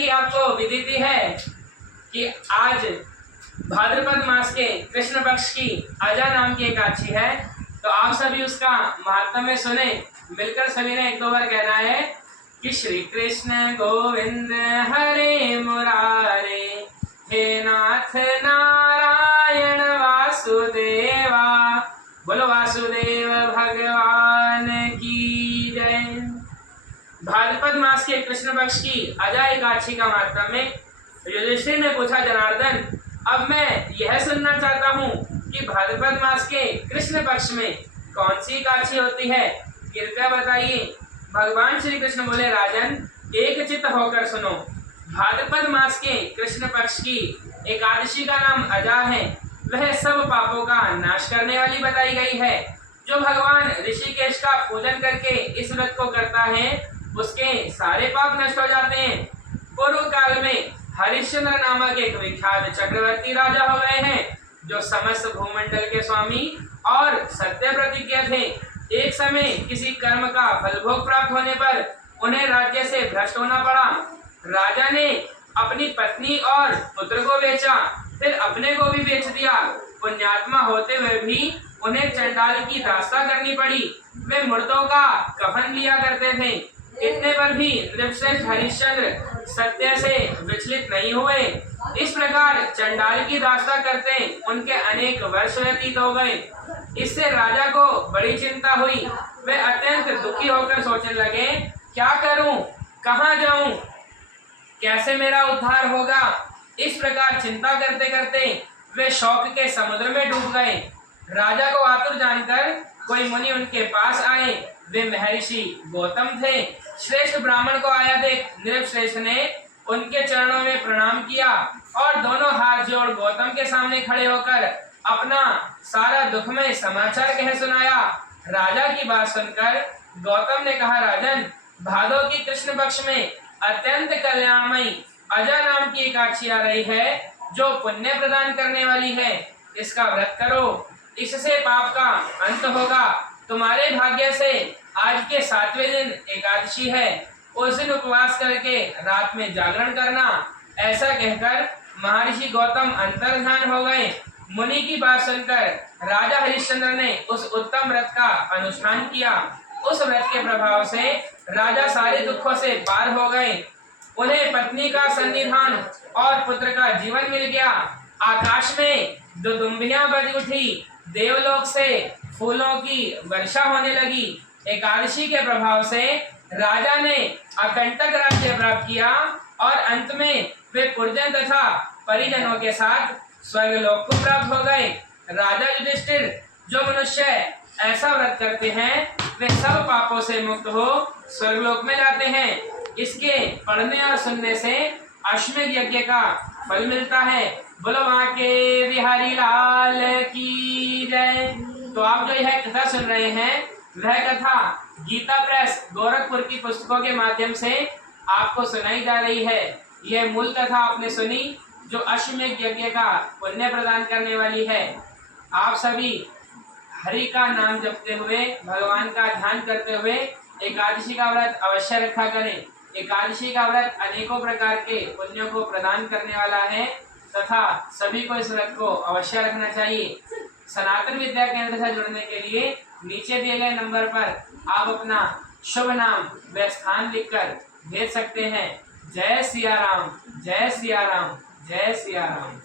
कि आपको विदित है कि आज भाद्रपद मास के कृष्ण पक्ष की अजा नाम की एकादशी है, तो आप सभी उसका महात्म्य सुने। मिलकर सभी ने एक दो बार कहना है कि श्री कृष्ण गोविंद हरे मुरारे, हे नाथ नारायण वासुदेवा। बोलो वासुदेव भगवान की जय। भाद्रपद मास के कृष्ण पक्ष की अजा एकादशी का महात्म्य। युधिष्ठिर ने पूछा, जनार्दन अब मैं यह सुनना चाहता हूँ कि भाद्रपद मास के कृष्ण पक्ष में कौन सी एकादशी होती है, कृपया बताइए। भगवान श्री कृष्ण बोले, राजन एक चित्त होकर सुनो। भाद्रपद मास के कृष्ण पक्ष की एकादशी का नाम अजा है। वह सब पापों का नाश करने वाली बताई गई है। जो भगवान ऋषिकेश का पूजन करके इस व्रत को करता है उसके सारे पाप नष्ट हो जाते हैं। पूर्व काल में हरिश्चंद्र नामक एक विख्यात चक्रवर्ती राजा हो गए हैं, जो समस्त भूमंडल के स्वामी और सत्य प्रतिज्ञा थे। एक समय किसी कर्म का फलभोग प्राप्त होने पर उन्हें राज्य से भ्रष्ट होना पड़ा। राजा ने अपनी पत्नी और पुत्र को बेचा, फिर अपने को भी बेच दिया। पुण्यात्मा होते हुए भी उन्हें चंडाल की दास्ता करनी पड़ी। वे मुर्दों का कफन लिया करते थे। इतने पर भी नृपश्रेष्ठ हरिश्चंद्र सत्य से विचलित नहीं हुए। इस प्रकार चंडाल की दास्ता करते उनके अनेक वर्ष व्यतीत हो गए। इससे राजा को बड़ी चिंता हुई। वे अत्यंत दुखी होकर सोचने लगे, क्या करूं, कहां जाऊं, कैसे मेरा उद्धार होगा। इस प्रकार चिंता करते करते वे शोक के समुद्र में डूब गए। राजा को आतुर जानकर कोई मुनि उनके पास आए। वे महर्षि गौतम थे। श्रेष्ठ ब्राह्मण को आया देख नृपश्रेष्ठ ने उनके चरणों में प्रणाम किया और दोनों हाथ जोड़ गौतम के सामने खड़े होकर अपना सारा दुखमय समाचार कह सुनाया। राजा की बात सुनकर गौतम ने कहा, राजन भादो की कृष्ण पक्ष में अत्यंत कल्याणमयी अजा नाम की एकादशी आ रही है, जो पुण्य प्रदान करने वाली है। इसका व्रत करो, इससे पाप का अंत होगा। तुम्हारे भाग्य से आज के 7वें दिन एकादशी है। उस दिन उपवास करके रात में जागरण करना। ऐसा कहकर महर्षि गौतम अंतर्ध्यान हो गए। मुनि की बात सुनकर राजा हरिश्चंद्र ने उस उत्तम व्रत का अनुष्ठान किया। उस व्रत के प्रभाव से राजा सारे दुखों से पार हो गए। उन्हें पत्नी का सन्निधान और पुत्र का जीवन मिल गया। आकाश में दुदुम्बियां बज उठी। देवलोक से फूलों की वर्षा होने लगी। एकादशी के प्रभाव से राजा ने अकंटक राज्य प्राप्त किया और अंत में वे पुरजन तथा परिजनों के साथ स्वर्गलोक को प्राप्त हो गए। राजा युधिष्ठिर, जो मनुष्य ऐसा व्रत करते हैं वे सब पापों से मुक्त हो स्वर्गलोक में जाते हैं। इसके पढ़ने और सुनने से अश्वमेध यज्ञ का फल मिलता है। बोलो वहां के बिहारी लाल की जय। तो आप जो यह कथा सुन रहे हैं वह कथा गीता प्रेस गोरखपुर की पुस्तकों के माध्यम से आपको सुनाई जा रही है। यह मूल कथा आपने सुनी जो अश्वमेध यज्ञ का पुण्य प्रदान करने वाली है। आप सभी हरि का नाम जपते हुए, भगवान का ध्यान करते हुए एकादशी का व्रत अवश्य रखा करें। एकादशी का व्रत अनेकों प्रकार के पुण्यों को प्रदान करने वाला है तथा सभी को इस व्रत को अवश्य रखना चाहिए। सनातन विद्या केंद्र से जुड़ने के लिए नीचे दिए गए नंबर पर आप अपना शुभ नाम व स्थान लिखकर भेज सकते हैं। जय सिया राम, जय सिया राम, जय सिया राम।